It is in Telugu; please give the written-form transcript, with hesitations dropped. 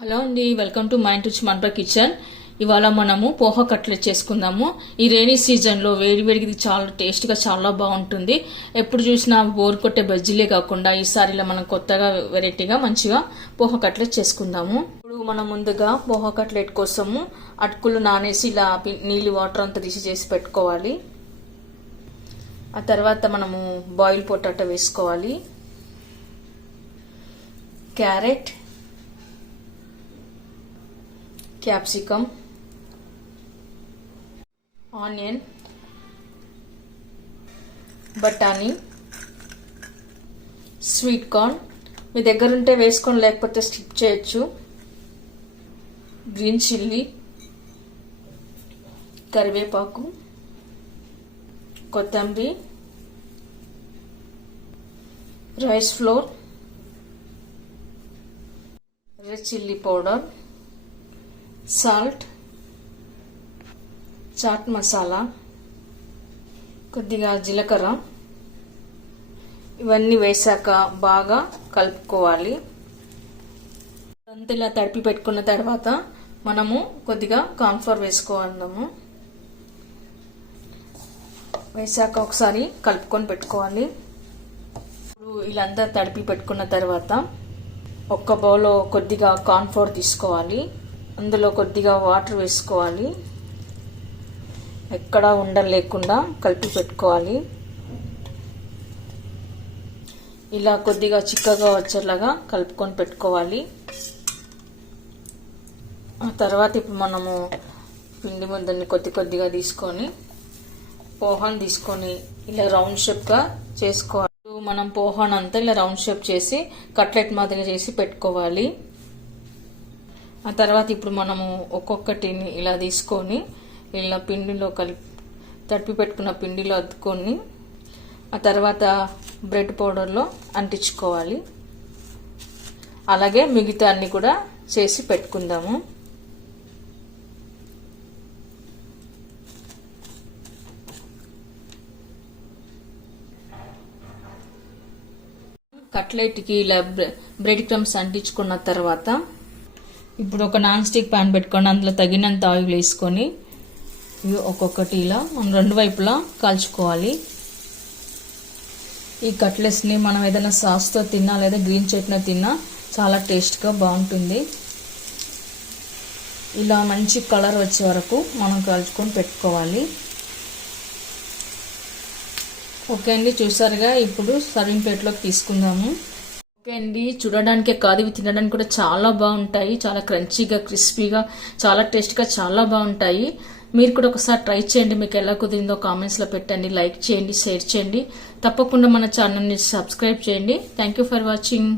హలో అండి, welcome to mind rich mantra kitchen. ఇవాళ మనము పోహా కట్లెట్ చేసుకుందాము. ఈ రైనీ సీజన్లో వేడివేడికి చాలా టేస్ట్గా చాలా బాగుంటుంది. ఎప్పుడు చూసినా బోర్ కొట్టే బజ్జీలే కాకుండా ఈసారి ఇలా మనం కొత్తగా వెరైటీగా మంచిగా పోహా కట్లెట్ చేసుకుందాము. ఇప్పుడు మనం ముందుగా పోహా కట్లెట్ కోసము అటుకులు నానేసి ఇలా నీళ్ళు వాటర్ అంతా తీసి చేసి పెట్టుకోవాలి. ఆ తర్వాత మనము బాయిల్ పొటాటో వేసుకోవాలి, క్యారెట్, క్యాప్సికమ్, ఆనియన్, బఠానీ, స్వీట్ కార్న్ మీ దగ్గర ఉంటే వేసుకొని లేకపోతే స్కిప్ చేయొచ్చు, గ్రీన్ చిల్లీ, కరివేపాకు, కొత్తిమీర, rice flour, red chilli powder, salt, chaat masala, కొద్దిగా జీలకర్ర ఇవన్నీ వేసాక బాగా కలుపుకోవాలి. అంతా ఇలా తడిపి పెట్టుకున్న తర్వాత మనము కొద్దిగా కార్న్ఫ్లోర్ వేసుకోవాలము. వేసాక ఒకసారి కలుపుకొని పెట్టుకోవాలి. ఇప్పుడు ఇలాంతా తడిపి పెట్టుకున్న తర్వాత ఒక్క బౌల్లో కొద్దిగా కార్న్ఫ్లోర్ తీసుకోవాలి. అందులో కొద్దిగా వాటర్ వేసుకోవాలి. ఎక్కడా ఉండలు లేకుండా కలిపి పెట్టుకోవాలి. ఇలా కొద్దిగా చిక్కగా వచ్చేలాగా కలుపుకొని పెట్టుకోవాలి. ఆ తర్వాత ఇప్పుడు మనము పిండి ముద్దని కొద్దిగా తీసుకొని పోహాను తీసుకొని ఇలా రౌండ్ షేప్గా చేసుకోవాలి. మనం పోహాను అంతా ఇలా రౌండ్ షేప్ చేసి కట్లెట్ మాదిరిగా చేసి పెట్టుకోవాలి. ఆ తర్వాత ఇప్పుడు మనము ఒక్కొక్కటిని ఇలా తీసుకొని ఇలా పిండిలో తడిపి పెట్టుకున్న పిండిలో అద్దుకొని ఆ తర్వాత బ్రెడ్ పౌడర్లో అంటించుకోవాలి. అలాగే మిగతా అన్ని కూడా చేసి పెట్టుకుందాము. కట్లెట్కి ఇలా బ్రెడ్ క్రమ్స్ అంటించుకున్న తర్వాత ఇప్పుడు ఒక నాన్ స్టిక్ ప్యాన్ పెట్టుకొని అందులో తగినంత ఆయిల్ వేసుకొని ఒక్కొక్కటి ఇలా మనం రెండు వైపులా కాల్చుకోవాలి. ఈ కట్లెట్స్ని మనం ఏదైనా సాస్తో తిన్నా లేదా గ్రీన్ చట్నీ తిన్నా చాలా టేస్ట్గా బాగుంటుంది. ఇలా మంచి కలర్ వచ్చే వరకు మనం కాల్చుకొని పెట్టుకోవాలి. ఓకే అండి, చూసారుగా. ఇప్పుడు సర్వింగ్ ప్లేట్లోకి తీసుకుందాము. ఓకే అండి, చూడడానికే కాదు ఇవి తినడానికి కూడా చాలా బాగుంటాయి. చాలా క్రంచీగా, క్రిస్పీగా, చాలా టేస్ట్గా చాలా బాగుంటాయి. మీరు కూడా ఒకసారి ట్రై చేయండి. మీకు ఎలా కుదిరిందో కామెంట్స్లో పెట్టండి. లైక్ చేయండి, షేర్ చేయండి. తప్పకుండా మన ఛానల్ని సబ్స్క్రైబ్ చేయండి. Thank you for watching.